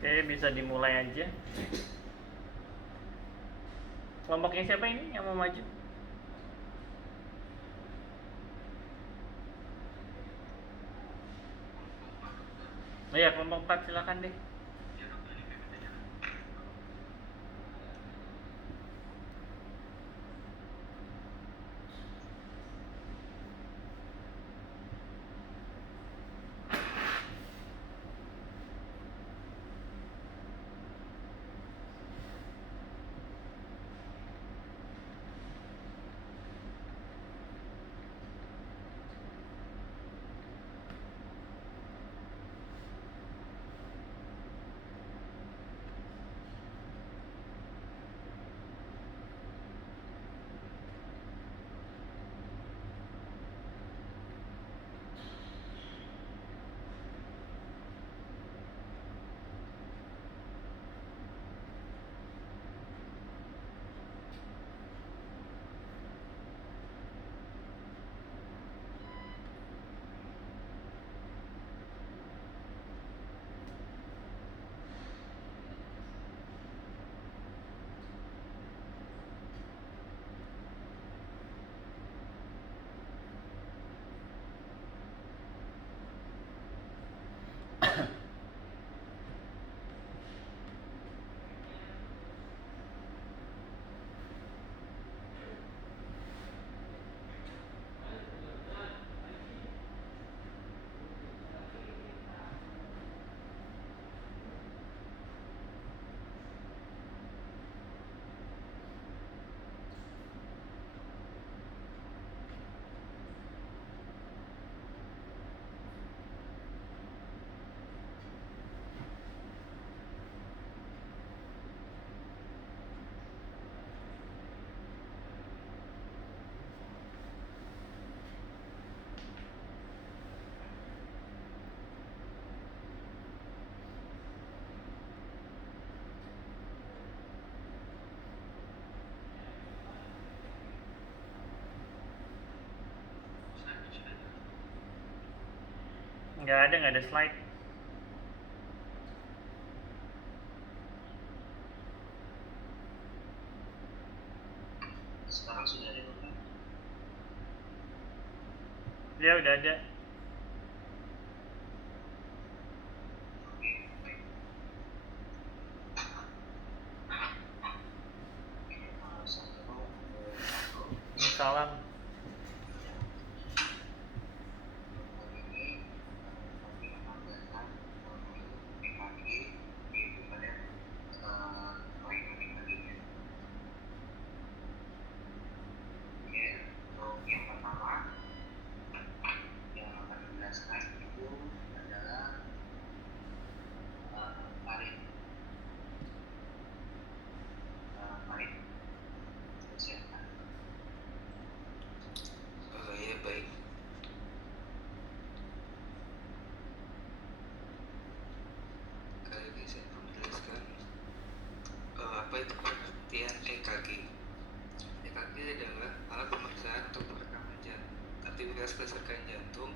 Oke, bisa dimulai aja. Kelompoknya siapa ini yang mau maju? Oh ya, kelompok 4 silakan deh. Nggak ada slide. Sekarang sudah ada Bapak? Ya udah ada. Oke, baik. Assalamualaikum warahmatullahi wabarakatuh. Salam. Ya, kali ini kami akan datang untuk PKG yaitu pada poin-poin-poinnya. Oke, untuk yang pertama yang akan dijelaskan itu adalah parit. Parit. Silakan. Ya baik. Kali ini saya akan menjelaskan apa itu pengertian EKG. EKG adalah alat pemeriksaan untuk perekaman aktivitas kelistrikan jantung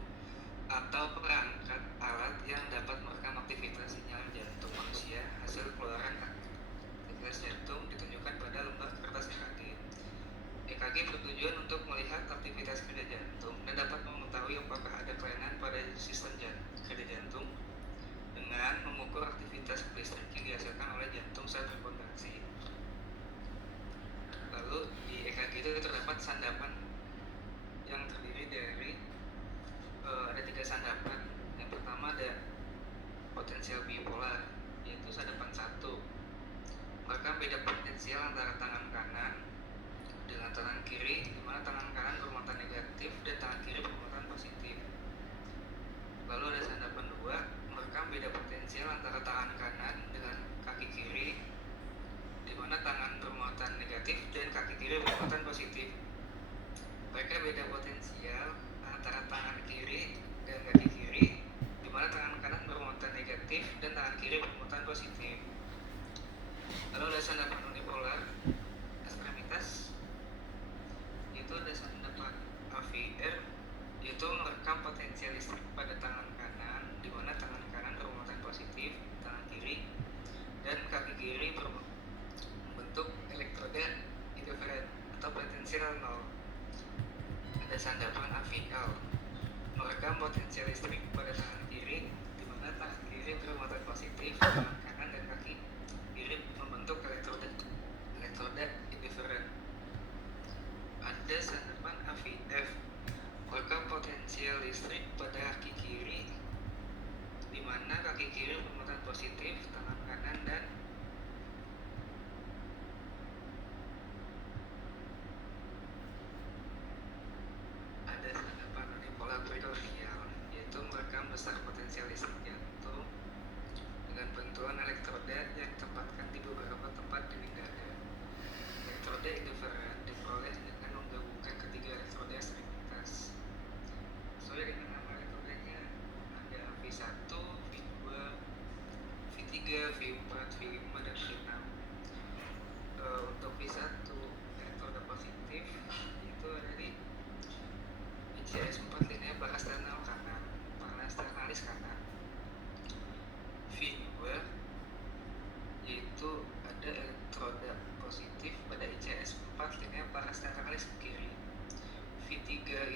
atau perangkat alat yang dapat merekam aktivitas sinyal jantung manusia. Hasil keluaran aktivitas jantung ditunjukkan pada lembar kertas EKG. EKG bertujuan untuk melihat aktivitas kerja jantung dan dapat mengetahui apakah ada kelainan pada sistem kerja jantung dengan mengukur aktivitas listrik yang dihasilkan oleh jantung saat berkontraksi. Lalu di EKG itu terdapat sandapan yang terdiri dari ada 3 sandapan. Yang pertama ada potensial bipolar, yaitu sandapan 1. Maka beda potensial antara tangan kanan dengan tangan kiri, di mana tangan kanan bermuatan negatif dan tangan kiri bermuatan positif. Lalu ada sandapan 2, merekam beda potensial antara tangan kanan dengan kaki kiri, di mana tangan bermuatan negatif dan kaki kiri bermuatan positif. Mereka beda potensial antara tangan kiri dan kaki kiri, di mana tangan kanan bermuatan negatif dan tangan kiri bermuatan positif. Lalu ada sandapan unipolar ekstremitas, itu ada sandapan AVR, yaitu merekam potensial listrik pada tangan kanan, di mana tangan kanan bermuatan positif, tangan kiri positif tangan kanan dan ada sandapan unipolar prekordial, yaitu merekam besar potensial listrik jantung dengan bantuan elektroda yang ditempatkan di beberapa tempat di dada. Elektroda indiferen diperoleh dengan menggabungkan ketiga elektroda ekstremitas. Sesuai dengan nama elektrodanya, ada V1, V2, V3, V4, V5, dan V6. Untuk V1 elektroda positif itu ada di ICS4 linear parasternal kanan, parasternalis kanan. V2 yaitu ada elektroda positif pada ICS4 linear parasternalis kiri. V3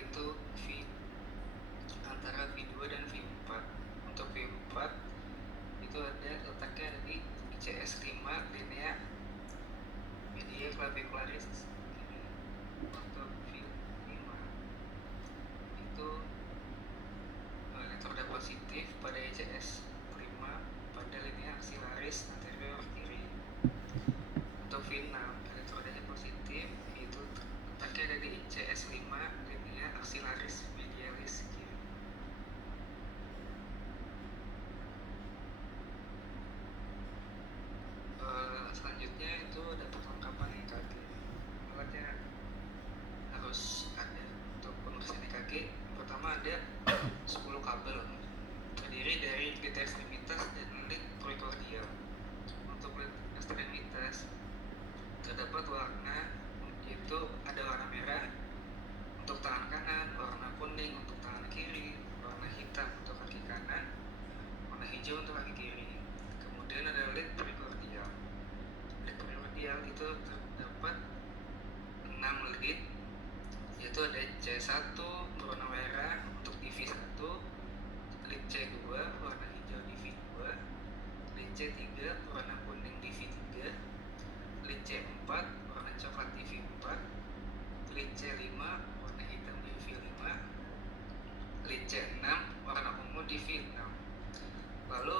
itu V antara V2 dan V4. Untuk V4 itu ada letaknya ada di ICS5 linear media clavicularis kiri. Untuk V5 itu elektroda positif pada ICS5 pada linear axillaris anterior kiri. Untuk V6 elektrodanya positif itu letaknya ada di ICS5 linear axillaris medialis kiri. Selanjutnya itu ada perlengkapan EKG. Alatnya harus ada untuk pemeriksaan EKG. Pertama ada 10 kabel terdiri dari lead ekstremitas dan lead prekordial. Untuk lead ekstremitas terdapat warna, yaitu ada warna merah untuk tangan kanan, warna kuning untuk tangan kiri, warna hitam untuk kaki kanan, warna hijau untuk kaki kiri. Kemudian ada lead prekordial. Lead prekordial itu terdapat 6 lead, yaitu ada C1 berwarna merah untuk di V1, lead C2 warna hijau di V2, lead C3 warna kuning di V3, lead C4 warna coklat di V4, lead C5 warna hitam di V5, lead C6 warna ungu di V6. Lalu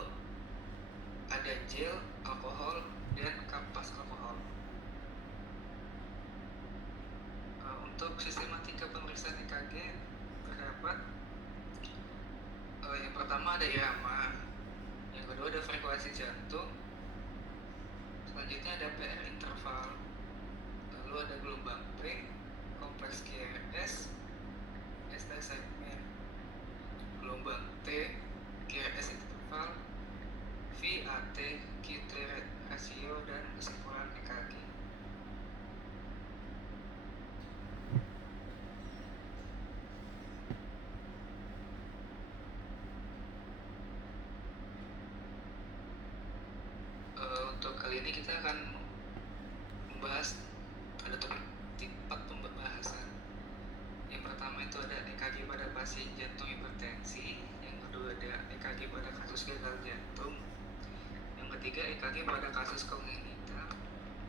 ada gel, alkohol, dan kampas alkohol. Untuk sistematika pemeriksaan EKG terdapat yang pertama ada irama, yang kedua ada frekuensi jantung, selanjutnya ada PR interval, lalu ada gelombang P, kompleks QRS, ST segmen, gelombang T, QRS interval, VAT, QT rasio, dan kesimpulan EKG. Untuk kali ini kita akan membahas ada 4 pembahasan. Yang pertama itu ada EKG pada pasien jantung hipertensi, yang kedua ada EKG pada kasus gagal jantung, yang ketiga EKG pada kasus kongenital,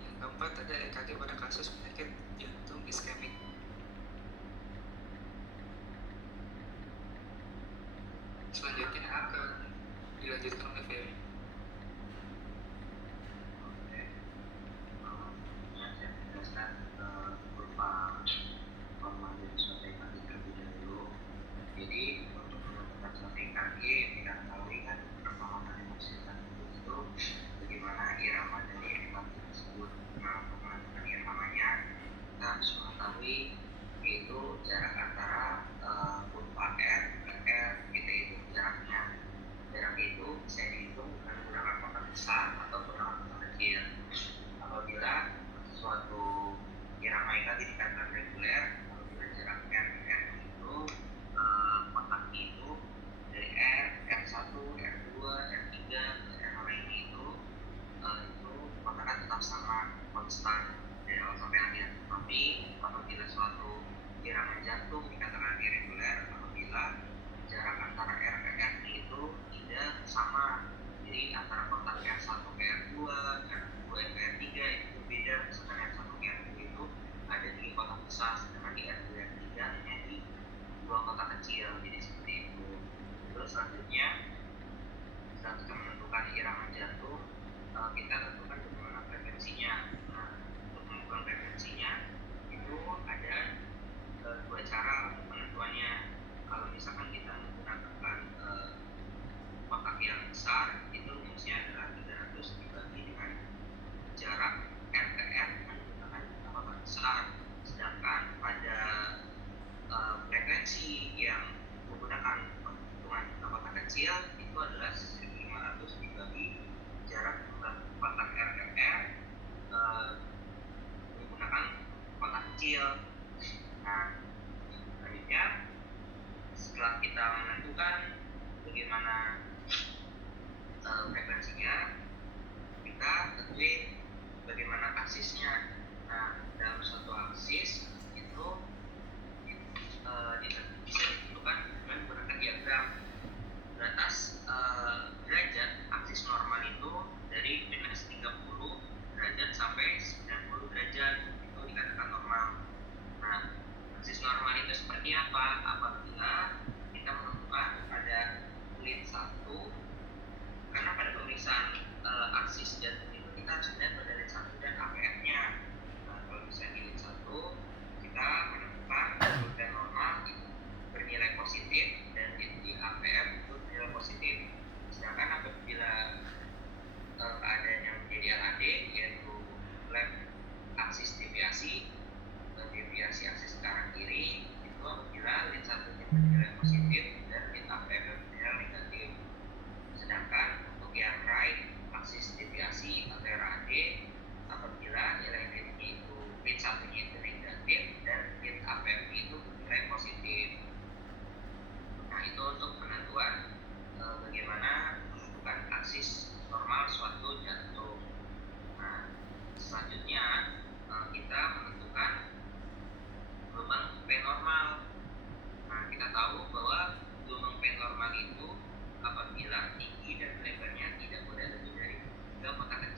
yang keempat ada EKG pada kasus penyakit jantung iskemik. Selanjutnya akan dilanjutkan oleh Ferry. Saya jelaskan berupa pemanduan suatu EKG terlebih dahulu. Jadi untuk menentukan suatu EKG kita ketahui kan pertolongan yang menghasilkan itu bagaimana irama dari EKG tersebut. Nah, untuk menentukan iramanya kita harus mengetahui yaitu jarak antara kurva R ke R, kita hitung jaraknya. Jarak itu bisa dihitung dengan menggunakan kotak besar atau menggunakan kotak kecil. Apabila suatu irama EKG dikatakan reguler, apabila jarak R ke R itu kotak itu dari R, R1, R2, R3 ke R lainnya itu kotaknya tetap sama, konstan dari awal sampai akhir. Tapi apabila suatu irama jantung dikatakan irregular apabila jarak antara R ke R itu tidak sama. Jadi antara kotak R1 ke R2, R2 ke R3 itu beda. Misalkan R1 ke R2 itu ada di kotak besar, sedangkan di R2 R3 hanya di 2 kotak kecil. Jadi seperti itu. Terus selanjutnya kita menentukan irama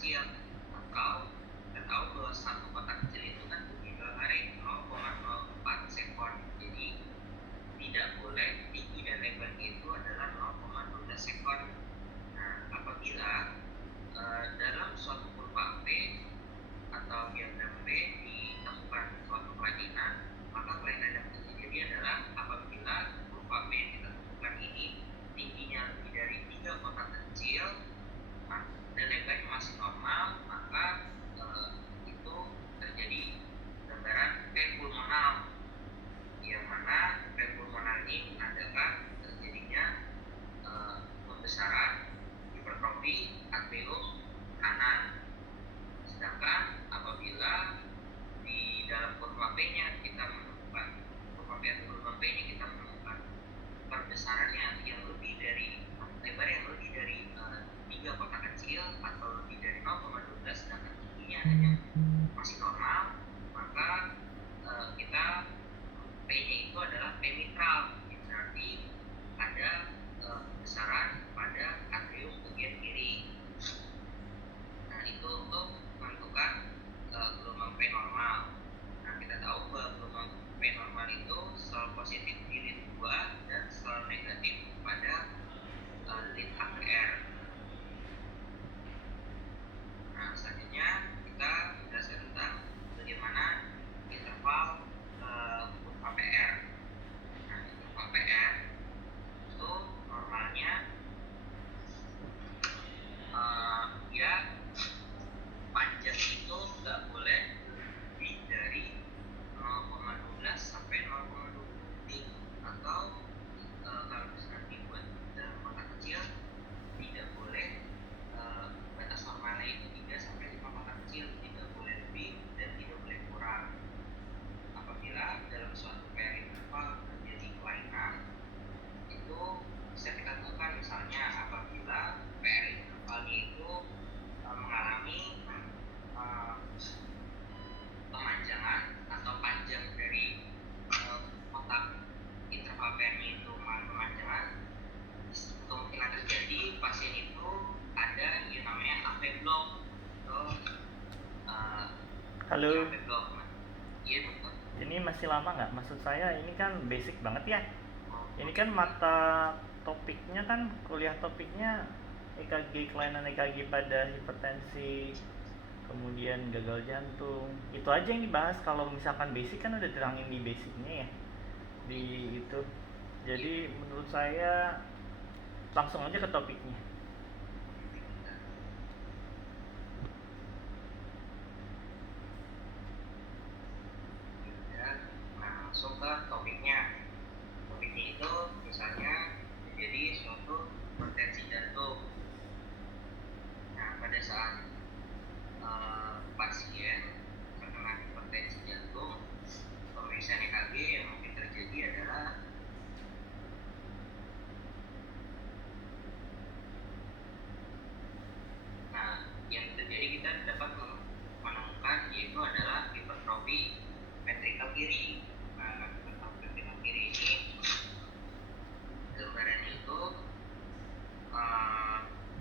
kecil. Atau kita tahu bahwa satu kotak kecil itu kan berdiri 0,04 sekon. Jadi tidak boleh tinggi dan lebarnya itu adalah 0,12 sekon. Nah, apabila dalam suatu kurva P atau diagram P ditemukan suatu kelainan, maka kelainan yang terjadi adalah apabila kurva P yang kita temukan ini tingginya lebih dari 3 kotak kecil dan lebarnya masih normal, maka itu terjadi gambaran P pulmonal, yang mana P pulmonal ini menandakan terjadinya pembesaran hipertrofi atrium kanan. Sedangkan apabila di dalam kurva P-nya kita menemukan kurva P atau kurva P-nya kita menemukan perbesaran yang lebih dari lebar yang lebih dari 3 kotak kecil atau lebih dari 0,12, sedangkan tingginya hanya masih normal, maka kita P-nya itu adalah P mitral, berarti ada pembesaran pada atrium bagian kiri. Nah, itu untuk menentukan gelombang P normal. Nah, kita tahu bahwa gelombang P normal itu selalu positif di lead 2 dan selalu negatif pada lead APR. Nah, selanjutnya kita menjelaskan tentang bagaimana interval kurva PR. Nah, interval PR itu normalnya ya panjang itu nggak boleh lebih dari 0,12 sampai 0,20 atau kalau misalnya dibuat dalam kotak kecil tidak boleh batas normalnya itu 3 sampai 5 kotak kecil, tidak boleh lebih dan tidak boleh kurang. Apabila dalam suatu PR interval terjadi kelainan, itu bisa kita tentukan misalnya apabila PR intervalnya itu mengalami pemanjangan atau panjang dari kotak interval PR-nya itu mengalami pemanjangan, kemungkinan terjadi pasien itu ada yang namanya AP block atau Halo, AP block. Iya, dokter. ini masih lama nggak? Maksud saya ini kan basic banget ya. Ini kan mata topiknya kan, kuliah topiknya EKG, kelainan EKG pada hipertensi, kemudian gagal jantung. Itu aja yang dibahas. Kalau misalkan basic kan udah terangin di basicnya ya, di itu. Jadi menurut saya langsung aja ke topiknya. Langsung ke topiknya. Topiknya itu misalnya menjadi suatu hipertensi jantung. Nah, pada saat pasien terkena hipertensi jantung, pemeriksaan EKG yang mungkin terjadi adalah yang terjadi kita dapat menemukan yaitu adalah hipertrofi ventrikel kiri. Nah, hipertrofi ventrikel kiri ini gambarannya itu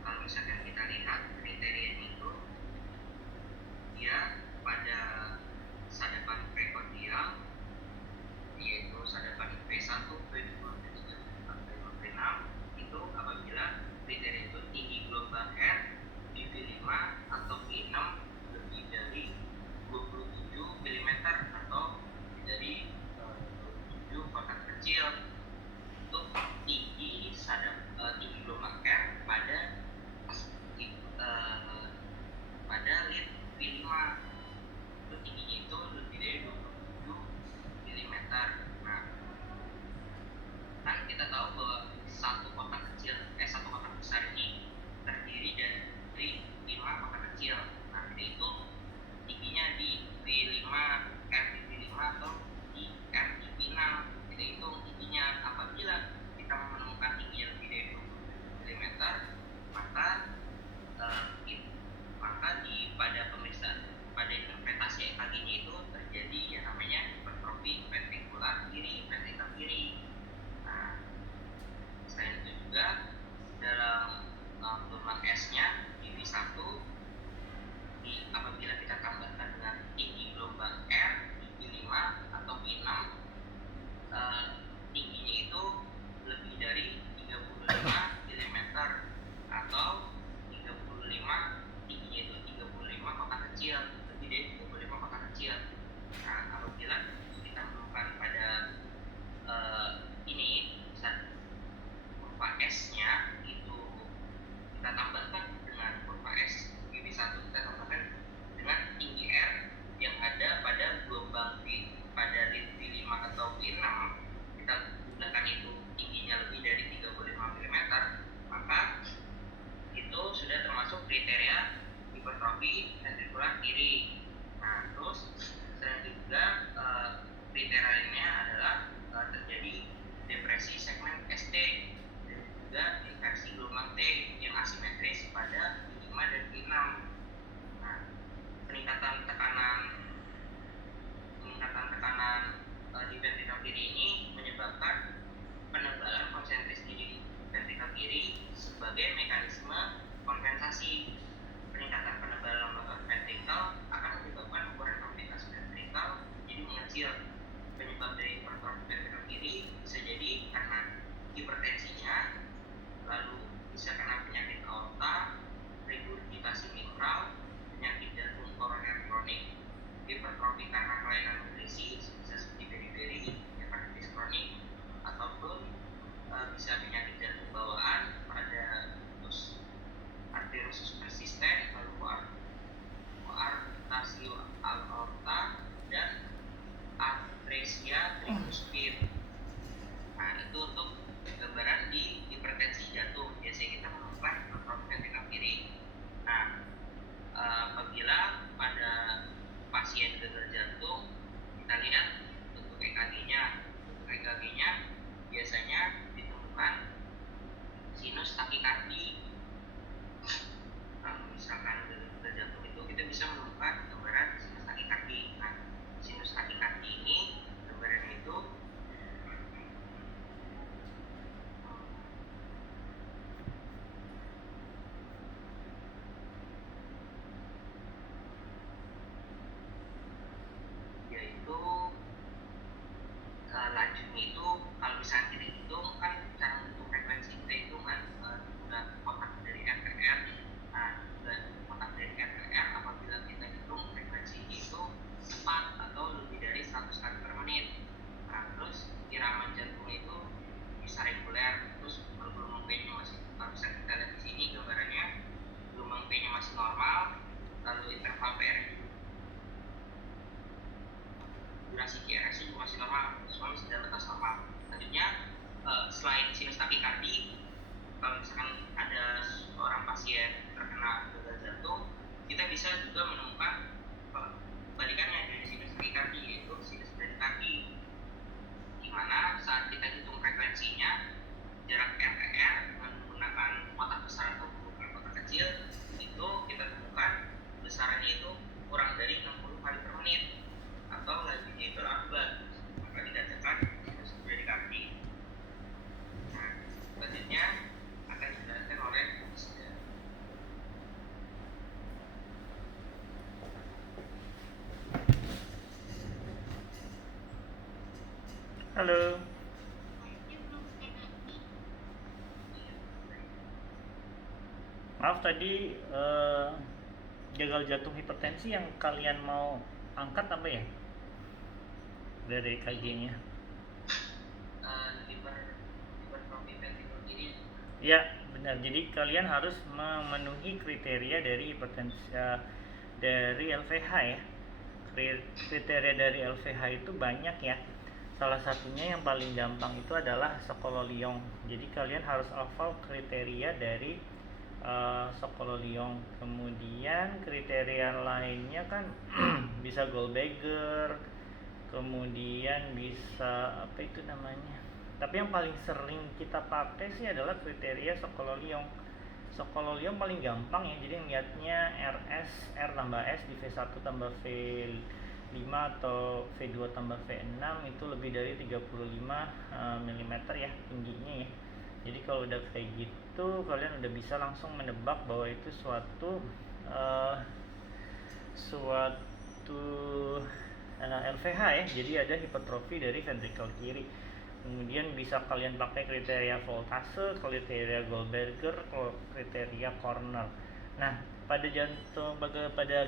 kalau misalkan kita lihat kriterianya itu dia pada sadapan prekordial, yaitu sadapan P1, P2, P3, P4, P5, P6 itu apabila kriteria itu tinggi gelombang R di V5 atau V6 lebih dari 27 mm atau dari 27 kotak kecil, untuk tinggi gelombang R pada lead V5 itu tingginya itu lebih dari 27 mm. Nah, kan kita tahu bahwa satu kotak besar ini terdiri dari 5 kotak kecil. Nah, itu tingginya di V5, R di V5 atau di R di V6. Kita hitung tingginya. Apabila kita menemukan tinggi yang lebih dari 27 mm, maka pada pemeriksaan, pada interpretasi EKG-nya itu terjadi yang namanya hipertrofi ventrikular kiri, ventrikel kiri. Nah, selain itu juga dalam gelombang S-nya di V1 apabila kita tambahkan dengan tinggi gelombang R di P5 atau P6, tingginya itu lebih dari 35 mm atau 35, tingginya itu 35 kotak kecil, lebih dari 35 kotak kecil. Nah, apabila kita menemukan pada ini kurva S-nya itu kita tambahkan dengan kurva S GP1, kita tambahkan dengan tinggi R yang ada pada gelombang pada P5 atau P6, kita gunakan itu tingginya lebih dari 35 mm, maka itu sudah termasuk kriteria hipertrofi ventrikular kiri. Nah, terus selain itu juga kriteria lainnya adalah terjadi depresi segmen ST dan juga inversi gelombang T yang asimetris pada P5 dan P6. Nah, peningkatan tekanan di ventrikel kiri ini menyebabkan penebalan konsentris di ventrikel kiri sebagai mekanisme kompensasi. Peningkatan penebalan lembaga ventrikel akan menyebabkan ukuran kavitas ventrikel jadi mengecil. Penyebab dari hipertrofi ventrikel kiri bisa jadi karena hipertensinya, lalu bisa karena penyakit aorta, regurgitasi mitral, penyakit jantung koroner kronik, hipertrofi karena kelainan nutrisi bisa seperti beriberi, hepatitis kronik, ataupun bisa penyakit jantung bawaan pada arteriosus persisten, lalu koartasi aorta, dan atresia tricuspid. Nah, itu untuk gambaran di hipertensi jantung. Biasanya kita menemukan hipertrofi ventrikel kiri. Nah, apabila pada pasien gagal jantung, kita lihat bentuk EKG-nya. Bentuk EKG-nya biasanya ditemukan sinus takikardi. Misalkan gagal jantung itu kita bisa menemukan gambaran sinus takikardi. Nah, sinus takikardi ini gambarannya itu yaitu lajunya itu kalau misalnya kita hitung kan cara untuk frekuensi kita hitung kan udah kotak dari R ke R. Nah, dan kotak dari R ke R apabila kita hitung frekuensinya itu 4 atau lebih dari 100 kali per menit. Nah, terus irama jantung itu bisa reguler, terus gelombang P-nya masih, kalau bisa kita lihat di sini gambarannya gelombang P-nya masih normal, lalu interval PR durasi QRS juga masih normal, semua masih dalam batas normal. Selanjutnya, selain sinus takikardi, kalau misalkan ada seorang pasien terkena gagal jantung, kita bisa juga menemukan balikannya dari sinus takikardi, yaitu sinus bradikardi, di mana saat kita hitung frekuensinya jarak R ke R dengan menggunakan kotak besar atau kotak kecil, itu kita temukan besarannya itu kurang dari 60 kali per menit atau lajunya itu lambat, maka dikatakan sinus bradikardi. Nah, selanjutnya akan dijelaskan oleh Ustaz. Halo. Maaf tadi gagal jantung hipertensi yang kalian mau angkat apa ya dari EKG-nya? Hipertrofi ventrikel kiri. Ya benar. Jadi kalian harus memenuhi kriteria dari hipertensi dari LVH ya. Kriteria dari LVH itu banyak ya. Salah satunya yang paling gampang itu adalah Sokololiong. Jadi kalian harus hafal kriteria dari Sokololiong. Kemudian kriteria lainnya kan bisa Goldberger, kemudian bisa apa itu namanya. Tapi yang paling sering kita pakai sih adalah kriteria Sokololiong. Sokololiong paling gampang ya. Jadi lihatnya RS, R tambah S di V1 tambah V5 atau V2 tambah V6 itu lebih dari 35 mm ya tingginya ya. Jadi kalau udah kayak gitu kalian udah bisa langsung menebak bahwa itu suatu suatu LVH ya. Jadi ada hipertrofi dari ventrikel kiri. Kemudian bisa kalian pakai kriteria voltase, kriteria Goldberger, kriteria Corner. Nah, pada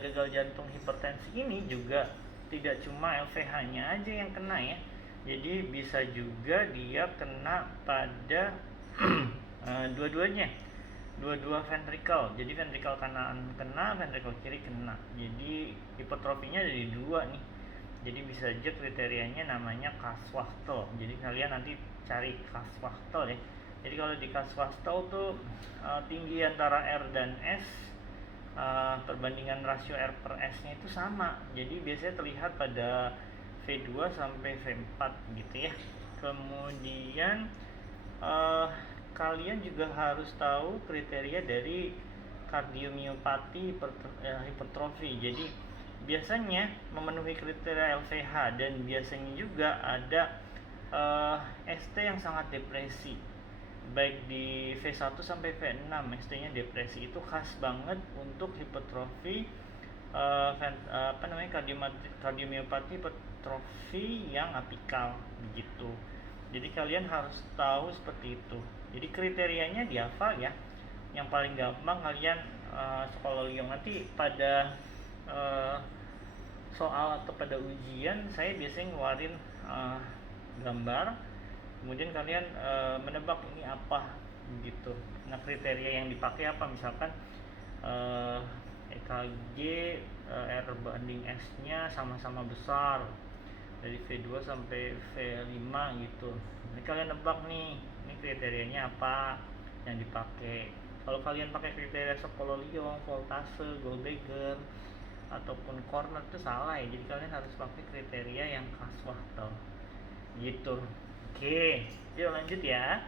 gagal jantung hipertensi ini juga tidak cuma LVH-nya aja yang kena ya. Jadi bisa juga dia kena pada dua-duanya, dua ventrikel. Jadi ventrikel kanan kena, ventrikel kiri kena. Jadi hipertrofinya ada di dua nih. Jadi bisa aja kriterianya namanya Kusswachtel. Jadi kalian nanti cari Kusswachtel ya. Jadi kalau di Kusswachtel tuh tinggi antara R dan S, perbandingan rasio R per S-nya itu sama. Jadi biasanya terlihat pada V2 sampai V4 gitu ya. Kemudian kalian juga harus tahu kriteria dari kardiomiopati hipertrofi. Jadi biasanya memenuhi kriteria LVH dan biasanya juga ada ST yang sangat depresi. Baik di V1 sampai V6 ST-nya depresi, itu khas banget untuk hipertrofi kardiomiopati hipertrofi yang apikal begitu. Jadi kalian harus tahu seperti itu. Jadi kriterianya dihafal ya. Yang paling gampang kalian sekolah Liyong nanti pada soal atau pada ujian saya biasanya ngeluarin gambar, kemudian kalian menebak ini apa gitu. Nah, kriteria yang dipakai apa, misalkan EKG R banding S-nya sama-sama besar dari V2 sampai V5 gitu. Ini kalian nebak nih, ini kriterianya apa yang dipakai. Kalau kalian pakai kriteria sekolah Liyong, voltase, Goldberger ataupun Corner itu salah ya. Jadi kalian harus pakai kriteria yang Kusswachtel gitu. Oke, yuk lanjut ya.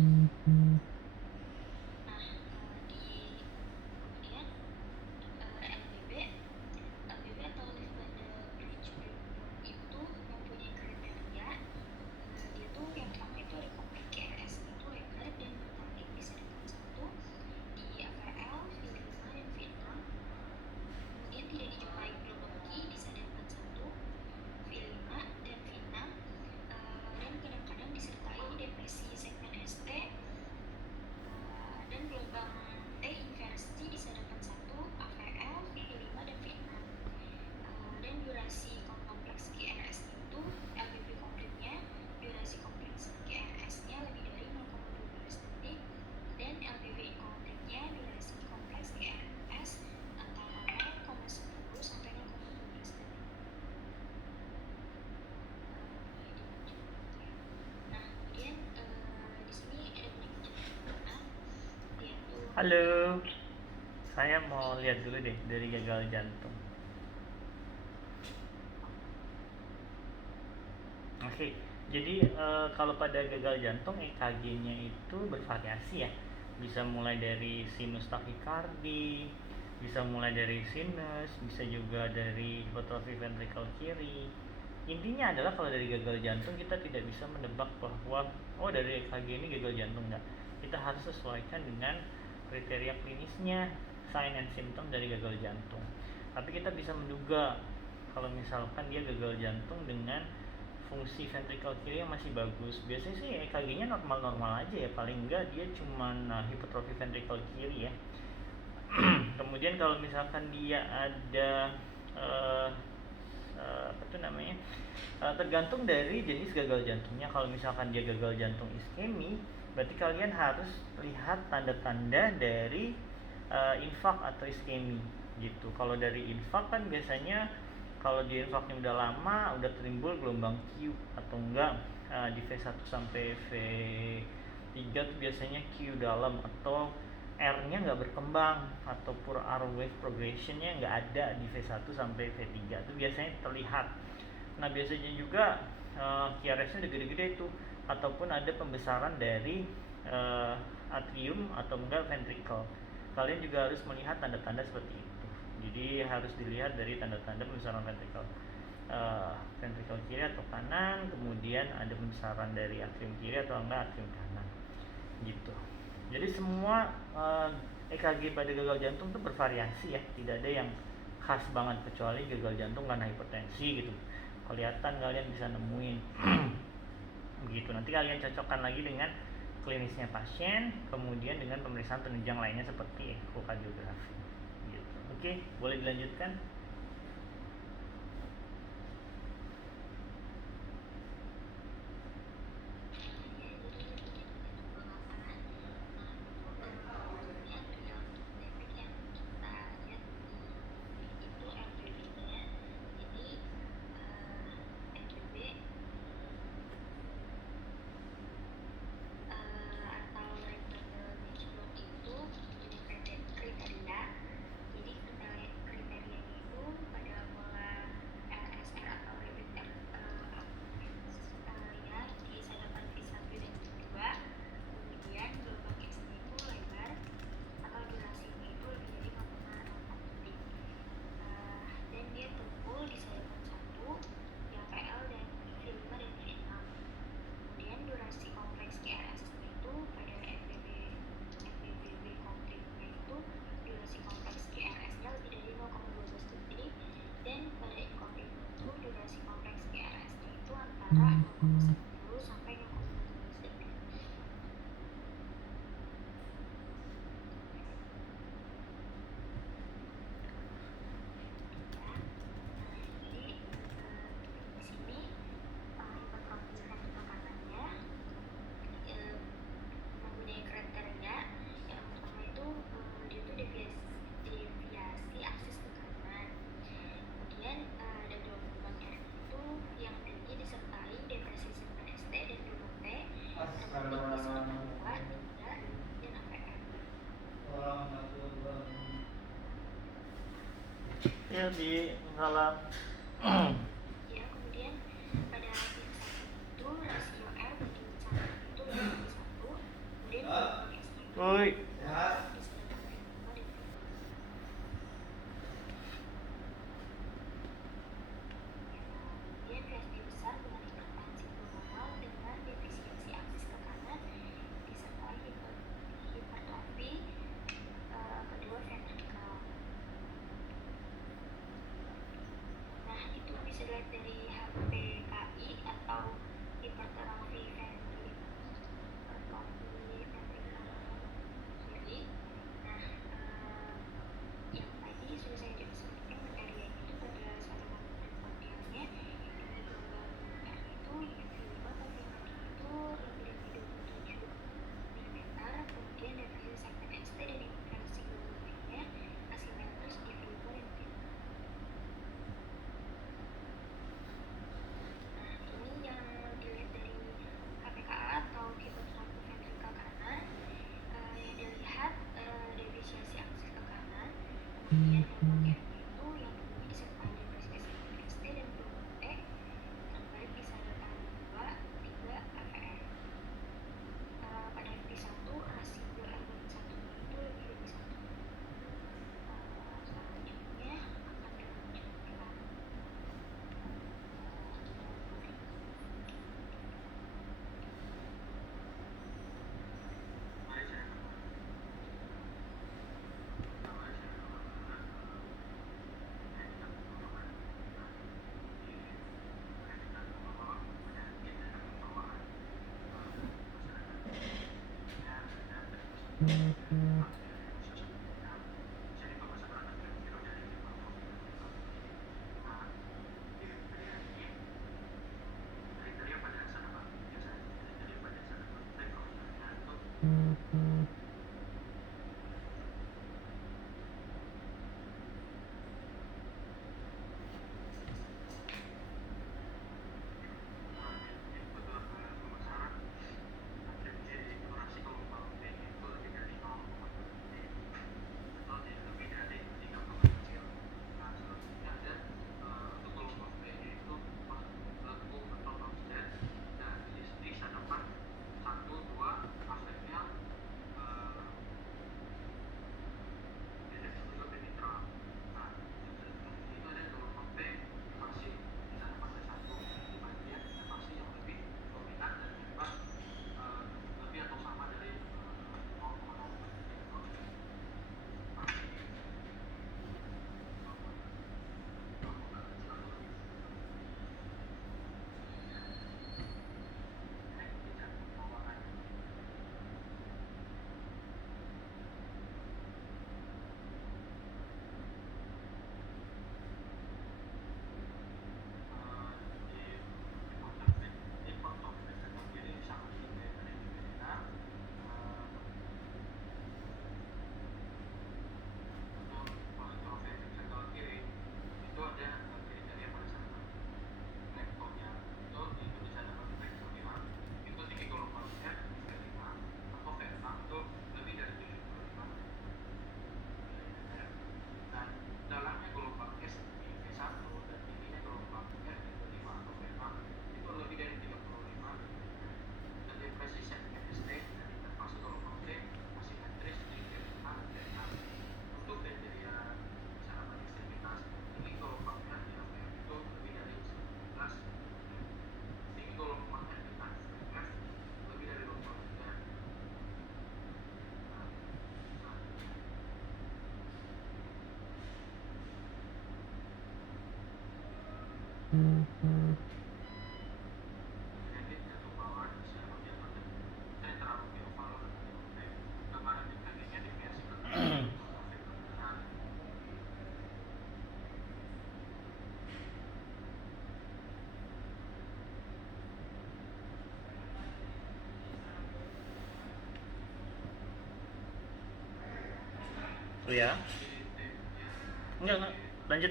Nah, kemudian LBB atau Live by the Bridge Framework itu mempunyai kriteria. Dia tuh yang pertama itu ada konflik KRS itu lebar dan metalik bisa dekat satu di AVL, V5 dan V6. Kemudian tidak dijumpai gelombang Q bisa dekat satu V5 dan V6, dan kadang-kadang disertai depresi segmen ST, dan gelombang T inversi bisa dekat satu AVL, V5 dan V6. Dan durasi kompleks QRS itu LBB konfliknya durasi kompleks QRS-nya lebih dari 0,12 detik, dan LBB konfliknya durasi kompleks QRS antara 0,10 sampai 0,12 detik. Nah, kemudian di sini ada penyebab penggunaan yaitu Halo, saya mau lihat dulu deh dari gagal jantung. Oke, jadi kalau pada gagal jantung EKG-nya itu bervariasi ya. Bisa mulai dari sinus takikardi, bisa mulai dari sinus, bisa juga dari hipertrofi ventrikel kiri. Intinya adalah kalau dari gagal jantung kita tidak bisa menebak bahwa oh dari EKG ini gagal jantung, enggak. Kita harus sesuaikan dengan kriteria klinisnya, sign and symptom dari gagal jantung. Tapi kita bisa menduga kalau misalkan dia gagal jantung dengan fungsi ventrikel kiri yang masih bagus. Biasanya sih EKG-nya normal-normal aja ya, paling enggak dia cuman hipertrofi ventrikel kiri ya. Kemudian kalau misalkan dia ada apa tuh namanya, tergantung dari jenis gagal jantungnya. Kalau misalkan dia gagal jantung iskemi, berarti kalian harus lihat tanda-tanda dari infak atau iskemi gitu. Kalau dari infak kan biasanya kalau di infaknya udah lama, udah timbul gelombang Q atau enggak di V1 sampai V3 tuh biasanya Q dalam atau R-nya nggak berkembang atau pure R wave progression-nya nggak ada di V1 sampai V3 itu biasanya terlihat. Nah biasanya juga QRS-nya udah gede-gede itu, ataupun ada pembesaran dari atrium atau enggak ventricle. Kalian juga harus melihat tanda-tanda seperti itu. Jadi harus dilihat dari tanda-tanda pembesaran ventricle, ventricle kiri atau kanan, kemudian ada pembesaran dari atrium kiri atau enggak atrium kanan gitu. Jadi semua EKG pada gagal jantung itu bervariasi ya, tidak ada yang khas banget kecuali gagal jantung karena hipertensi gitu. Kelihatan kalian bisa nemuin begitu. Nanti kalian cocokkan lagi dengan klinisnya pasien, kemudian dengan pemeriksaan penunjang lainnya seperti ekokardiografi gitu. Oke, boleh dilanjutkan. Antara 0,10 sampai 0,12 detik. Ya. Jadi di sini hipertrofi ventrikel kanannya mempunyai kriteria. Yang pertama itu dia tuh deviasi aksis ke kanan. Kemudian ada gelombang R itu yang tinggi disertai depresi segmen ST dan gelombang T terbentuk di zona 2, 3, dan AVM. Ya di salah. Ya, kemudian pada hasil itu rasio R banding 1 itu lebih dari 1. Woi. Kemudian VSD besar dengan hipertensi pulmonal dengan defisiensi aksis ke kanan disertai hipertrofi kedua ventrikal. Nah, itu bisa dilihat dari HPKI atau hipertrofi ventrikal kiri. Nah, yang tadi sudah saya sebutkan kriterianya itu pada salah satu primordialnya di gelombang R itu FiO atau Vmax itu lebih dari 27 mm, kemudian definisi segmen ST dan intervensi gelombangnya asimetris di FiO dan Vmax. Nah, ini yang dilihat dari HPKA atau hipertrofi ventrikal kanan, yang dilihat defisiensi aksis ke kanan, kemudian gelombang R itu yang dulunya disertai depresiasi ST dan gelombang T terbalik di sadarkan 2, 3 AVF. Pada FP1 rasio R-1 itu lebih dari 1. Selanjutnya akan dilanjutkan. Ya. Enggak. Lanjut.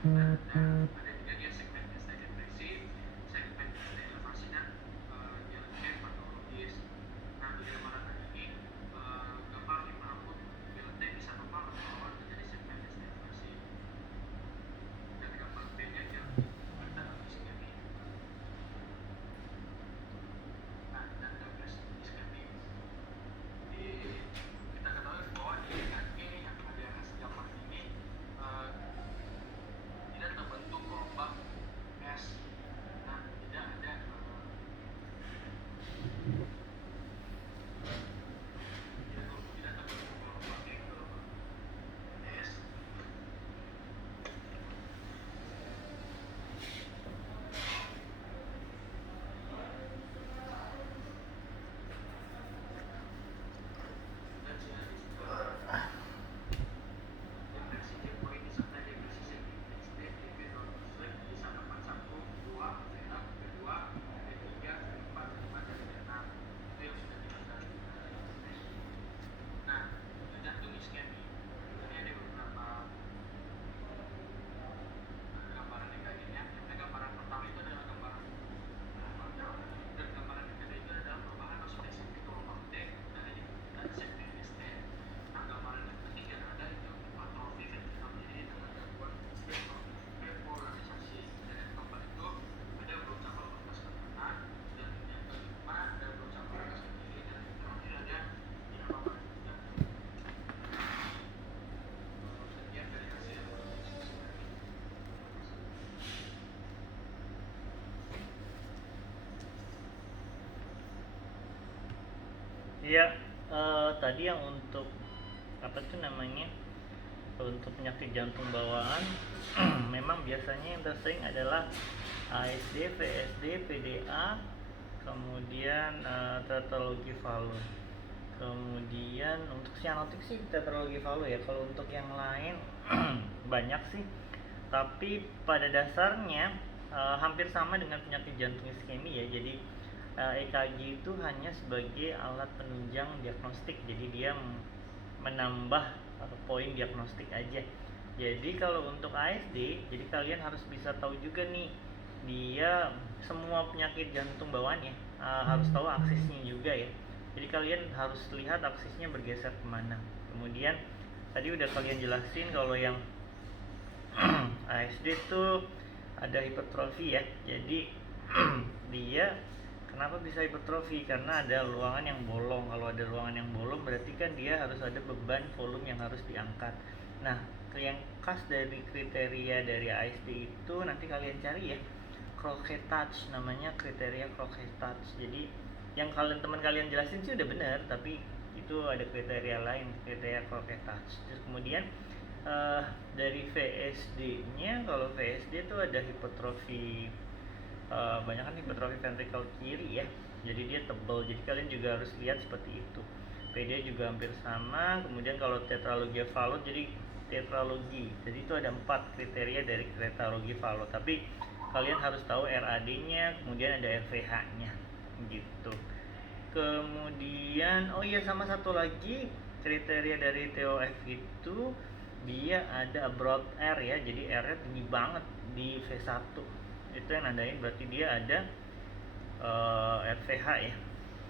Dan ada juga dia segmen ST depresi, segmen ST elevasi, dan dia lengkap patologis. Nah, di gambaran tadi ini gambar lima output BLT bisa normal atau awal terjadi segmen ST elevasi. Dan gambar B-nya dia kita iskemi. Nah, dan gambar iskemi kita ketahui bahwa di EKG yang ada gambar ini tidak terbentuk gelombang S dan tidak ada tidak terbentuk gelombang S. Depresi tipoid disertai depresi segmen ST, DP non muslim di sandapan 1, 2, V2, V3, V4, V5, dan V6. Itu yang sudah kita cari. Nah, untuk jantung iskemi, ini ada beberapa gambaran EKG-nya. Yang gambaran pertama itu adalah gambaran dan gambaran yang kedua itu adalah perubahan spesifik gelombang T dan segmen ST. Nah, gambaran yang ketiga ada itu atrofi ventrikel kiri dengan gangguan repolarisasi. Dan yang keempat itu ada bronchal atas ke kanan, dan yang kelima ada bronchal atas ke kiri, dan yang terakhir ada diafragma jantung. Sekian dari hasil diskusi kami. Iya, tadi yang untuk apa tuh namanya, untuk penyakit jantung bawaan memang biasanya yang tersering adalah ASD, VSD, PDA, kemudian tetralogi Fallot. Kemudian untuk cyanotic sih tetralogi Fallot ya. Kalau untuk yang lain banyak sih, tapi pada dasarnya hampir sama dengan penyakit jantung iskemi ya. Jadi EKG itu hanya sebagai alat penunjang diagnostik, jadi dia menambah poin diagnostik aja. Jadi kalau untuk ASD, jadi kalian harus bisa tahu juga nih, dia semua penyakit jantung bawaan ya, harus tahu aksisnya juga ya. Jadi kalian harus lihat aksisnya bergeser kemana. Kemudian tadi udah kalian jelasin kalau yang ASD tuh ada hipertrofi ya. Jadi dia kenapa bisa hipertrofi? Karena ada ruangan yang bolong. Kalau ada ruangan yang bolong berarti kan dia harus ada beban volume yang harus diangkat. Nah, yang khas dari kriteria dari ASD itu nanti kalian cari ya, Croquet-Touch, namanya kriteria Croquet-Touch. Jadi yang teman kalian jelasin sih udah benar, tapi itu ada kriteria lain, kriteria Croquet-Touch. Terus kemudian dari VSD-nya, kalau VSD itu ada hipertrofi, banyak kan hipertrofi ventrikel kiri ya, jadi dia tebal, jadi kalian juga harus lihat seperti itu. PD juga hampir sama. Kemudian kalau tetralogi Fallot, jadi tetralogi, jadi itu ada 4 kriteria dari tetralogi Fallot, tapi kalian harus tahu RAD-nya, kemudian ada RVH-nya gitu. Kemudian oh iya, sama satu lagi kriteria dari TOF itu dia ada abroad R ya, jadi R-nya tinggi banget di V1. Itu yang nandain berarti dia ada RVH ya,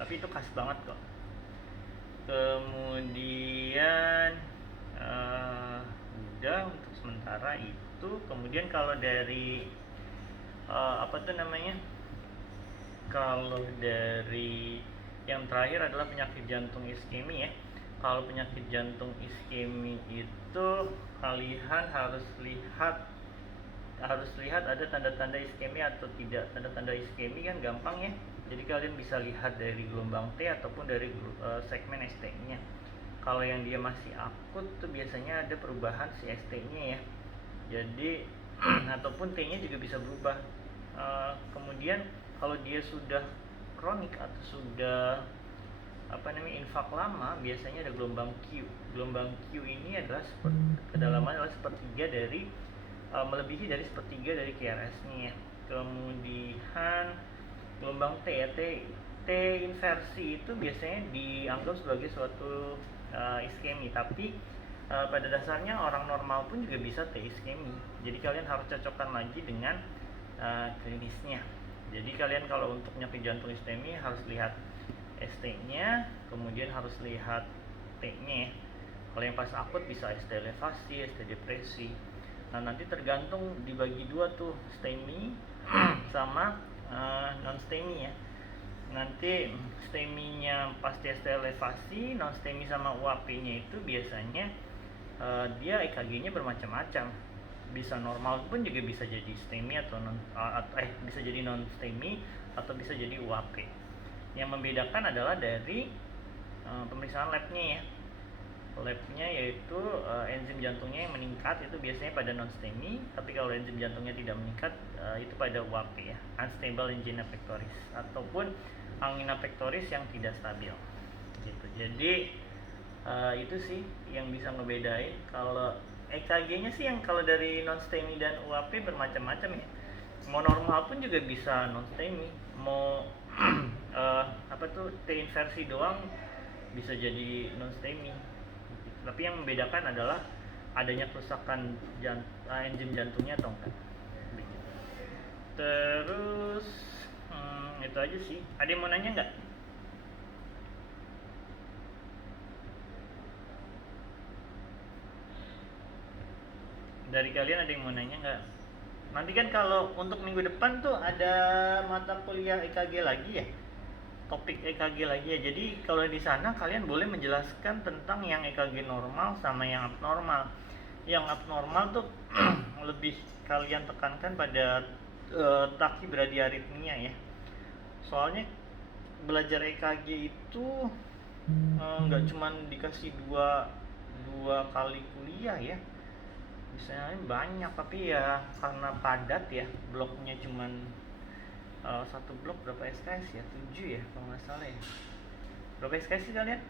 tapi itu khas banget kok. Kemudian udah untuk sementara itu. Kemudian kalau dari apa tuh namanya, kalau dari yang terakhir adalah penyakit jantung iskemi ya. Kalau penyakit jantung iskemi itu kalian harus lihat ada tanda-tanda iskemi atau tidak. Tanda-tanda iskemi kan gampang ya, jadi kalian bisa lihat dari gelombang T ataupun dari segmen ST-nya. Kalau yang dia masih akut tuh biasanya ada perubahan si ST-nya ya, jadi ataupun T-nya juga bisa berubah. Kemudian kalau dia sudah kronik atau sudah infak lama, biasanya ada gelombang Q. Gelombang Q ini adalah kedalaman adalah sepertiga dari melebihi dari sepertiga dari QRS-nya. Kemudian gelombang T ya, T inversi itu biasanya dianggap sebagai suatu iskemi, tapi pada dasarnya orang normal pun juga bisa T iskemi. Jadi kalian harus cocokkan lagi dengan klinisnya. Jadi kalian kalau untuk penyakit jantung iskemi harus lihat ST-nya, kemudian harus lihat T-nya ya. Kalau yang pas akut bisa ST elevasi, ST depresi. Nah nanti tergantung dibagi dua tuh, STEMI sama non STEMI ya. Nanti STEMI-nya pasti ST elevasi, non STEMI sama UAP-nya itu biasanya dia EKG-nya bermacam-macam. Bisa normal pun juga bisa jadi STEMI atau bisa jadi non STEMI atau bisa jadi UAP. Yang membedakan adalah dari pemeriksaan labnya ya. Labnya yaitu enzim jantungnya yang meningkat itu biasanya pada non STEMI, tapi kalau enzim jantungnya tidak meningkat itu pada UAP ya, unstable angina pectoris ataupun angina pectoris yang tidak stabil gitu. Jadi itu sih yang bisa ngebedain. Kalau EKG-nya sih yang kalau dari non STEMI dan UAP bermacam-macam ya. Mau normal pun juga bisa non STEMI, mau T inversi doang bisa jadi non STEMI. Tapi yang membedakan adalah adanya kerusakan enzim jantungnya atau enggak. Terus itu aja sih. Ada yang mau nanya nggak? Dari kalian ada yang mau nanya nggak? Nanti kan kalau untuk minggu depan tuh ada mata kuliah EKG lagi ya, topik EKG lagi ya. Jadi kalau di sana kalian boleh menjelaskan tentang yang EKG normal sama yang abnormal. Yang abnormal tuh lebih kalian tekankan pada tachybradyarrhythmia ya. Soalnya belajar EKG itu nggak cuman dikasih dua kali kuliah ya. Misalnya banyak, tapi ya karena padat ya, bloknya cuman satu blok berapa SKS ya? 7 ya kalau nggak salah ya. Berapa SKS sih kalian?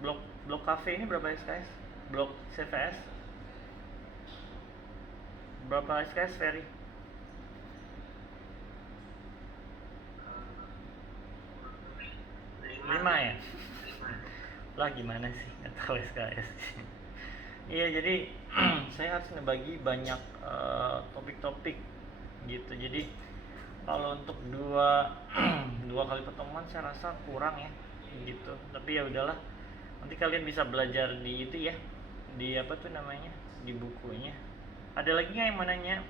Blok cafe ini berapa SKS? Blok CVS berapa SKS Ferry? 5 ya? Lah gimana sih, nggak tahu SKS. Iya, jadi saya harus ngebagi banyak topik-topik gitu. Jadi kalau untuk dua kali pertemuan saya rasa kurang ya gitu. Tapi ya udahlah, nanti kalian bisa belajar di itu ya, di apa tuh namanya, di bukunya. Ada lagi nggak yang mau nanya?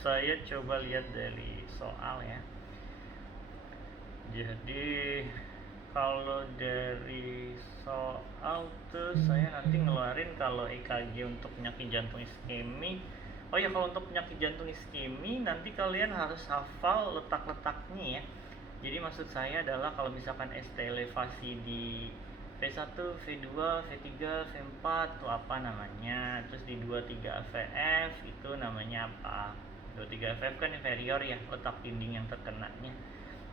Saya coba lihat dari soal ya. Jadi kalau dari soal tuh saya nanti ngeluarin kalau EKG untuk penyakit jantung iskemi. Oh ya, kalau untuk penyakit jantung iskemi nanti kalian harus hafal letak-letaknya ya. Jadi maksud saya adalah kalau misalkan ST elevasi di V1, V2, V3, V4 itu apa namanya, terus di 23 AVF itu namanya apa. 23 AVF kan inferior ya, letak dinding yang terkenanya,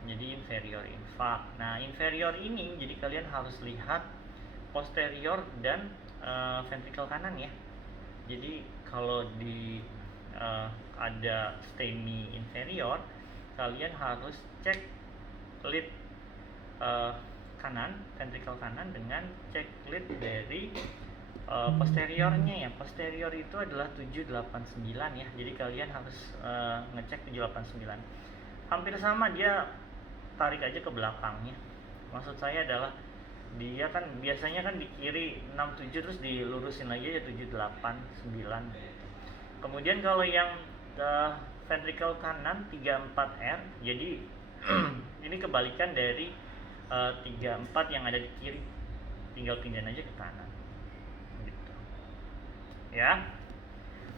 jadi inferior infark. Nah inferior ini jadi kalian harus lihat posterior dan ventrikel kanan ya. Jadi kalau di ada STEMI inferior, kalian harus cek lead kanan, ventrikel kanan dengan cek lead dari posteriornya ya. Posterior itu adalah 789 ya. Jadi kalian harus ngecek 789. Hampir sama, dia tarik aja ke belakangnya. Maksud saya adalah dia kan biasanya kan di kiri 67 terus dilurusin lagi aja 789 gitu. Kemudian kalau yang ventrikel kanan 34R, jadi ini kebalikan dari 34 yang ada di kiri, tinggal pindahin aja ke kanan gitu ya.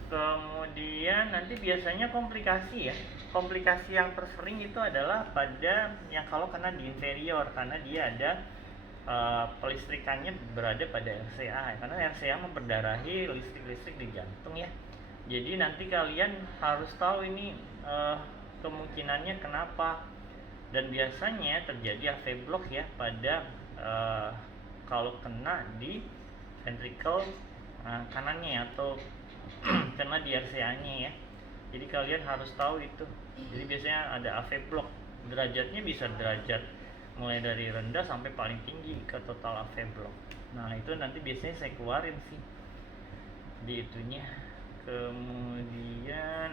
Kemudian nanti biasanya komplikasi ya. Komplikasi yang tersering itu adalah pada yang kalau kena di inferior, karena dia ada pelistrikannya berada pada RCA ya. Karena RCA memperdarahi listrik-listrik di jantung ya. Jadi nanti kalian harus tahu ini kemungkinannya kenapa. Dan biasanya terjadi AV block ya pada kalau kena di ventricle kanannya atau karena di RCA-nya ya. Jadi kalian harus tahu itu. Jadi biasanya ada AV block, derajatnya bisa derajat mulai dari rendah sampai paling tinggi ke total AV block. Nah itu nanti biasanya saya keluarin sih di itunya. Kemudian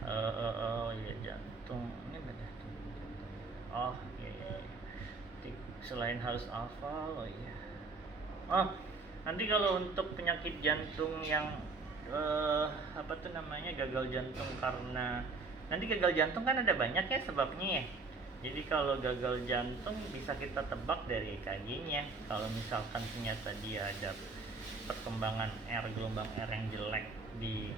oh iya jantung ini beda. Oh iya, iya. Selain harus hafal, oh iya. Oh nanti kalau untuk penyakit jantung yang apa tuh namanya gagal jantung karena nanti gagal jantung kan ada banyak ya sebabnya ya. Jadi kalau gagal jantung bisa kita tebak dari EKG-nya. Kalau misalkan ternyata dia ada perkembangan gelombang R yang jelek di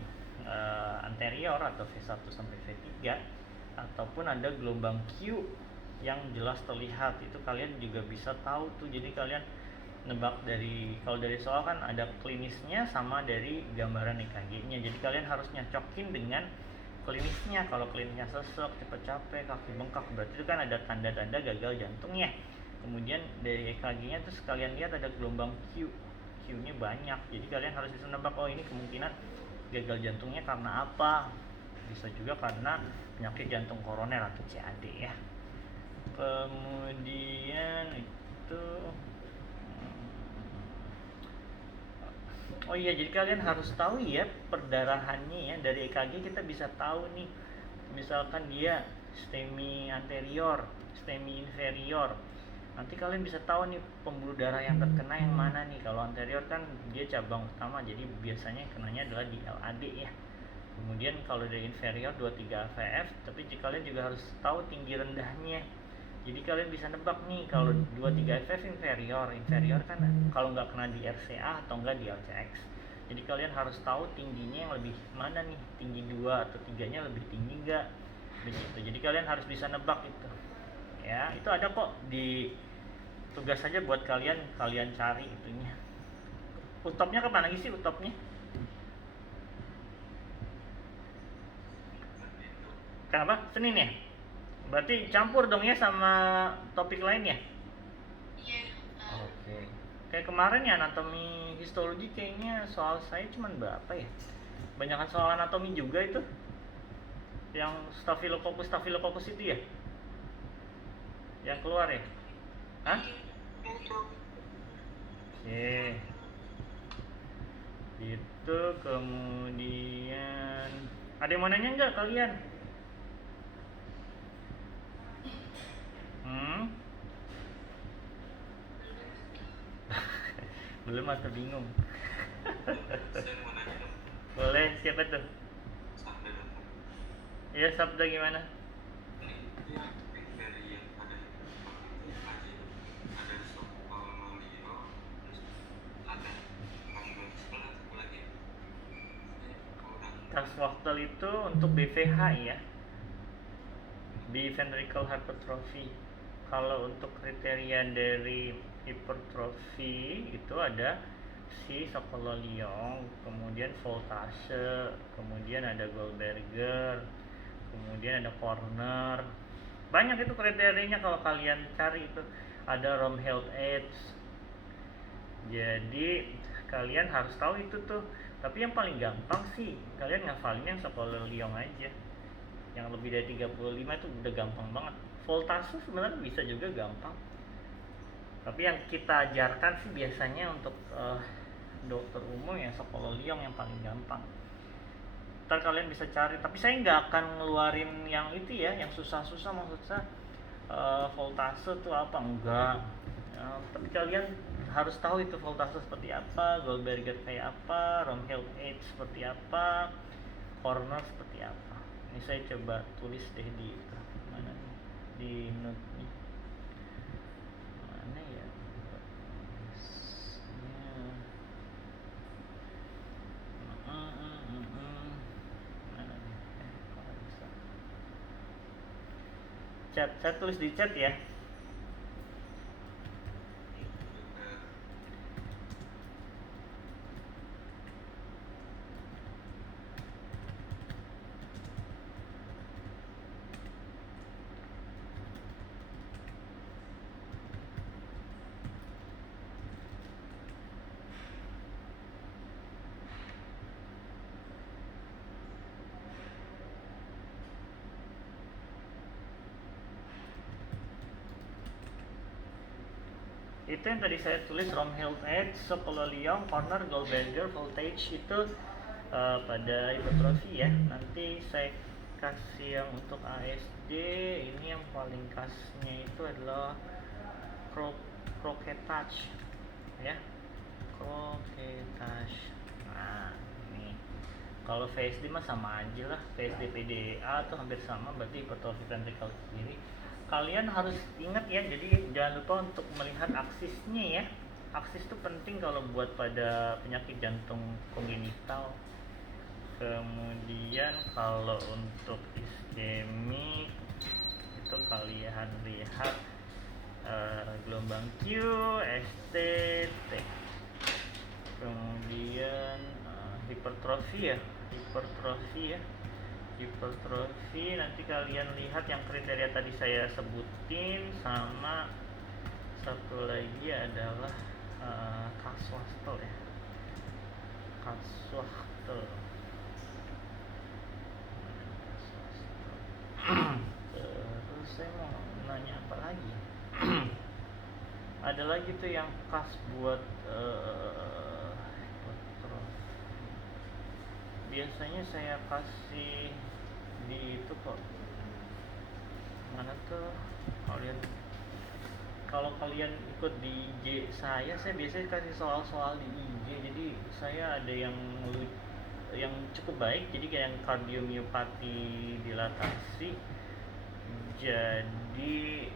anterior atau V1 sampai V3 ataupun ada gelombang Q yang jelas terlihat, itu kalian juga bisa tahu tuh. Jadi kalian nebak dari, kalau dari soal kan ada klinisnya sama dari gambaran EKG-nya. Jadi kalian harus nyocokin dengan klinisnya. Kalau klinisnya sesek, cepet capek, kaki bengkak, berarti itu kan ada tanda-tanda gagal jantungnya. Kemudian dari EKG-nya terus kalian lihat ada gelombang Q-nya banyak. Jadi kalian harus bisa nebak, oh ini kemungkinan gagal jantungnya karena apa. Bisa juga karena penyakit jantung koroner atau CAD ya. Kemudian itu oh iya, jadi kalian harus tahu ya perdarahannya ya. Dari EKG kita bisa tahu nih, misalkan dia STEMI anterior, STEMI inferior. Nanti kalian bisa tahu nih pembuluh darah yang terkena yang mana nih. Kalau anterior kan dia cabang utama, jadi biasanya kenanya adalah di LAD ya. Kemudian kalau dari inferior 23 AVF, tapi kalian juga harus tahu tinggi rendahnya. Jadi kalian bisa nebak nih, kalau 23 FF inferior kan kalau nggak kena di RCA atau nggak di LCX. Jadi kalian harus tahu tingginya yang lebih mana nih, tinggi 2 atau 3-nya lebih tinggi nggak, begitu. Jadi kalian harus bisa nebak itu. Ya, itu ada kok di tugas saja buat kalian cari itunya. Utopnya kapan lagi sih utopnya? Kenapa? Senin ya? Berarti campur dong ya sama topik lain ya? Iya. Oke. Kayak kemarin ya anatomi histologi kayaknya soal saya cuman berapa ya? Banyakan soal anatomi juga itu. Yang staphylococcus itu ya? Yang keluar ya? Hah? Oke. Itu kemudian ada yang mau nanya nggak kalian? Belum atau bingung? Saya mau nanya dong. Boleh, siapa tuh? Sabda dong. Ya, Sabda gimana? Ini yang dari yang ada ada sokololio, terus ada kandung sebelah satu lagi. Taswaktel itu untuk BVH ya, biventricular hypertrophy. Kalau untuk kriteria dari hipertrofi itu ada si Sokololiong, kemudian voltase, kemudian ada Goldberger, kemudian ada corner. Banyak itu kriterianya kalau kalian cari itu. Ada Romheld Edge. Jadi kalian harus tahu itu tuh. Tapi yang paling gampang sih kalian ngafalin yang Sokololiong aja. Yang lebih dari 35 itu udah gampang banget. Voltase sebenarnya bisa juga gampang. Tapi yang kita ajarkan sih biasanya untuk dokter umum yang Sokololiong yang paling gampang. Ntar kalian bisa cari, tapi saya nggak akan ngeluarin yang itu ya, yang susah-susah. Maksud saya voltase tuh apa, enggak tapi kalian harus tahu itu voltase seperti apa, Goldberger kayak apa, Romheld Edge seperti apa, corner seperti apa. Ini saya coba tulis deh di mana nih, di note nih mana ya, mana nih, kalau bisa chat, saya tulis di chat ya. Itu yang tadi saya tulis Romhild Edge, Sokololiong, Corner, Goldberger, Voltage itu pada hipertrofi ya. Nanti saya kasih yang untuk ASD. Ini yang paling khasnya itu adalah Croquetage ya, Croquetage. Nah ini kalau VSD mah sama aja lah, VSD PDA tuh hampir sama, berarti hipertrofi ventricle kiri. Kalian harus ingat ya, jadi jangan lupa untuk melihat aksisnya ya. Aksis itu penting kalau buat pada penyakit jantung kongenital. Kemudian kalau untuk iskemik itu kalian lihat gelombang Q, ST, T. Kemudian hipertrofi ya, hipertrofi nanti kalian lihat yang kriteria tadi saya sebutin, sama satu lagi adalah Kurzweil ya, Kurzweil. Terus saya mau nanya apa lagi? Ada lagi tuh yang khas buat biasanya saya kasih di itu kok, mana tuh kalian, kalau kalian ikut di IG saya biasanya kasih soal-soal di IG. Jadi saya ada yang cukup baik, jadi kayak yang kardiomiopati dilatasi. Jadi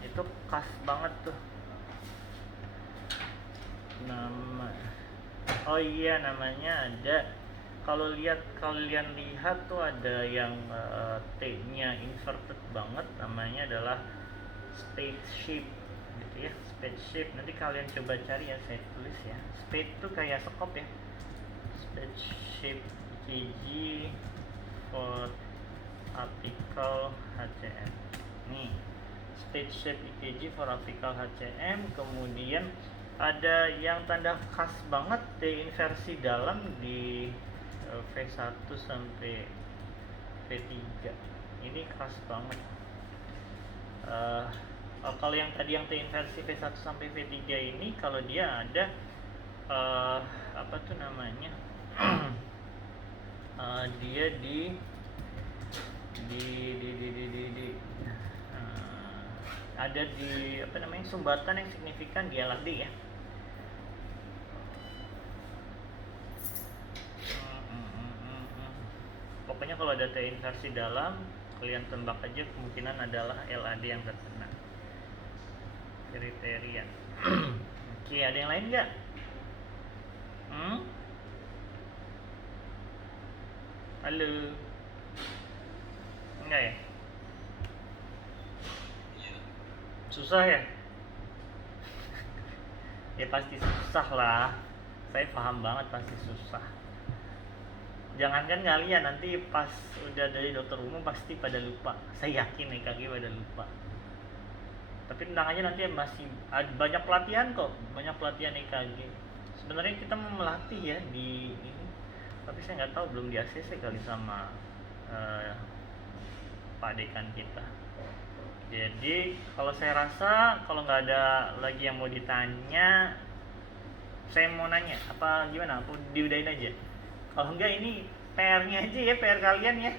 itu khas banget tuh namanya ada, kalau kalian lihat tuh ada yang T-nya inverted banget, namanya adalah spaceship gitu ya, spaceship. Nanti kalian coba cari ya, saya tulis ya. Space itu kayak sekop ya, spaceship EKG for apical HCM. Nih, spaceship EKG for apical HCM. Kemudian ada yang tanda khas banget T inversi dalam di V1 sampai V3. Ini khas banget. Kalau yang tadi yang T inversi V1 sampai V3 ini, kalau dia ada apa tuh namanya? Dia ada di apa namanya, sumbatan yang signifikan di LAD ya. Pokoknya kalau ada T inversi dalam, kalian tembak aja, kemungkinan adalah LAD yang terkena kriteria. Oke, ada yang lain nggak? Halo? Enggak ya? Susah ya? Ya pasti susah lah, saya paham banget pasti susah. Jangankan kalian, nanti pas udah dari dokter umum pasti pada lupa. Saya yakin EKG pada lupa. Tapi tenang aja, nanti masih ada banyak pelatihan kok, banyak pelatihan EKG. Sebenarnya kita mau melatih ya di ini, tapi saya nggak tahu, belum di ACC kali sama Pak Dekan kita. Jadi kalau saya rasa, kalau nggak ada lagi yang mau ditanya, saya mau nanya apa gimana? Aku diudahin aja. Kalau enggak, ini PR-nya aja ya, PR kalian ya.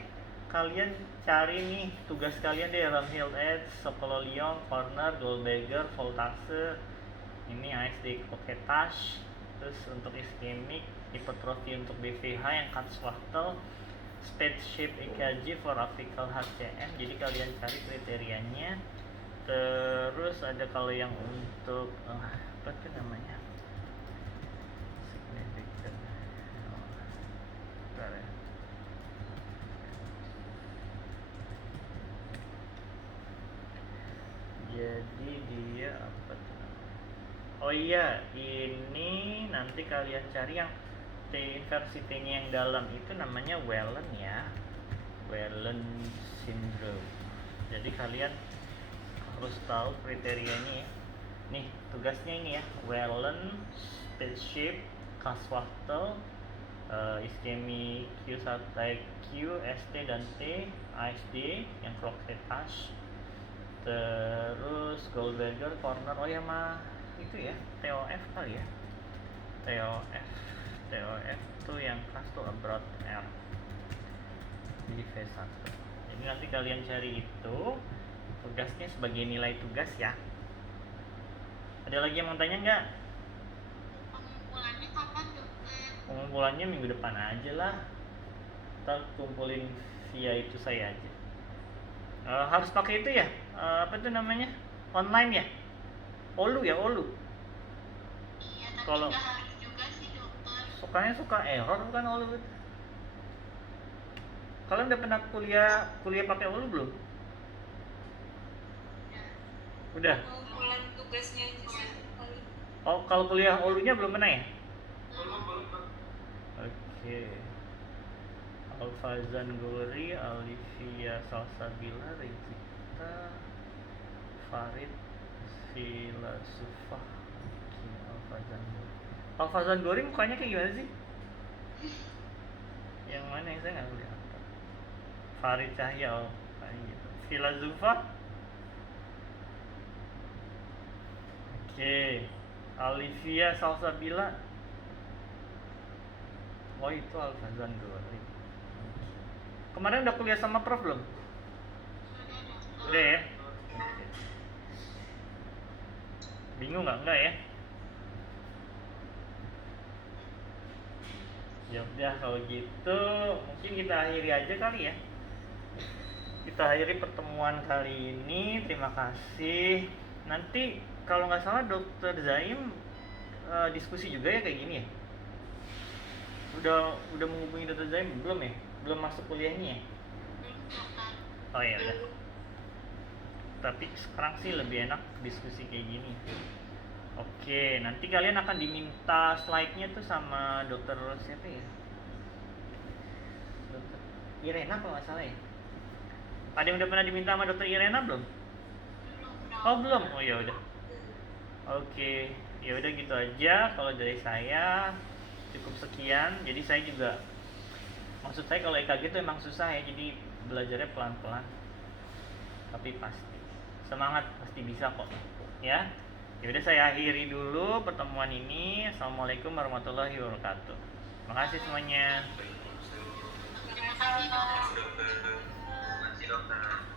Kalian cari nih, tugas kalian deh, Romhild Edge, Sokololiong, Corner, Goldberger, Voltage. Ini ASD Croquetage. Terus untuk iskemik, hipertrofi untuk BVH yang Kurzweil, spaceship EKG for apical HCM. Jadi kalian cari kriterianya. Terus ada kalau yang untuk apa tuh namanya, significant, jadi dia apa tuh namanya? Oh iya, ini nanti kalian cari yang T inversi T-nya yang dalam itu namanya Whelan ya, Whelan syndrome. Jadi kalian harus tahu kriterianya ya. Nih tugasnya ini ya, Whelan, spaceship, Kurzweil, iskemi Q1, Q, ST dan T, ASD yang Croquetage. Terus Goldberger corner, oh ya mah itu ya TOF kali ya. TOF tuh yang khas tuh abroad R. Jadi V1. Jadi nanti kalian cari itu tugasnya sebagai nilai tugas ya. Ada lagi yang mau tanya nggak? Pengumpulannya kapan dokter? Pengumpulannya minggu depan aja lah. Ntar kumpulin via itu saya aja. Harus pakai itu ya? Apa tuh namanya? Online ya? Olu ya, Olu. Iya, tapi Kalau nggak harus juga sih dokter. sukanya suka error bukan Olu. Kalian udah pernah kuliah pakai Olu belum? Udah. Pengumpulan tugasnya aja sih kali. Oh, kalau kuliah Olunya belum pernah ya? belum. Oke. Alfa Zanggori, Alivia Salsabila, Revita, Farid, Filasufah. Oke, Alfa Zanggori mukanya kayak gimana sih? Yang mana yang saya nggak lihat? Farid Cahya, oh kayak gitu. Filasufah. Oke. Alivia Salsabila. Oh itu Alfa Zanggori. Kemarin udah kuliah sama Prof belum? Udah ya? Oke. Bingung nggak? Enggak ya? Ya udah kalau gitu mungkin kita akhiri aja kali ya. Kita akhiri pertemuan kali ini. Terima kasih. Nanti kalau nggak salah Dokter Zaim diskusi juga ya kayak gini ya? Udah menghubungi Dokter Zaim belum ya? Belum masuk kuliahnya ya? Oh ya udah. Tapi sekarang sih lebih enak diskusi kayak gini. Oke, nanti kalian akan diminta slide-nya tuh sama dokter siapa ya? Dokter Irena kalau nggak salah ya. Ada yang udah pernah diminta sama dokter Irena belum? Oh belum. Oh ya udah. Oke, ya udah gitu aja. Kalau dari saya cukup sekian. Jadi saya juga, maksud saya kalau EKG itu emang susah ya. Jadi belajarnya pelan-pelan. Tapi pasti semangat, pasti bisa kok. Ya. Ya udah saya akhiri dulu pertemuan ini. Assalamualaikum warahmatullahi wabarakatuh. Terima kasih semuanya. Terima kasih dokter. Terima kasih dokter.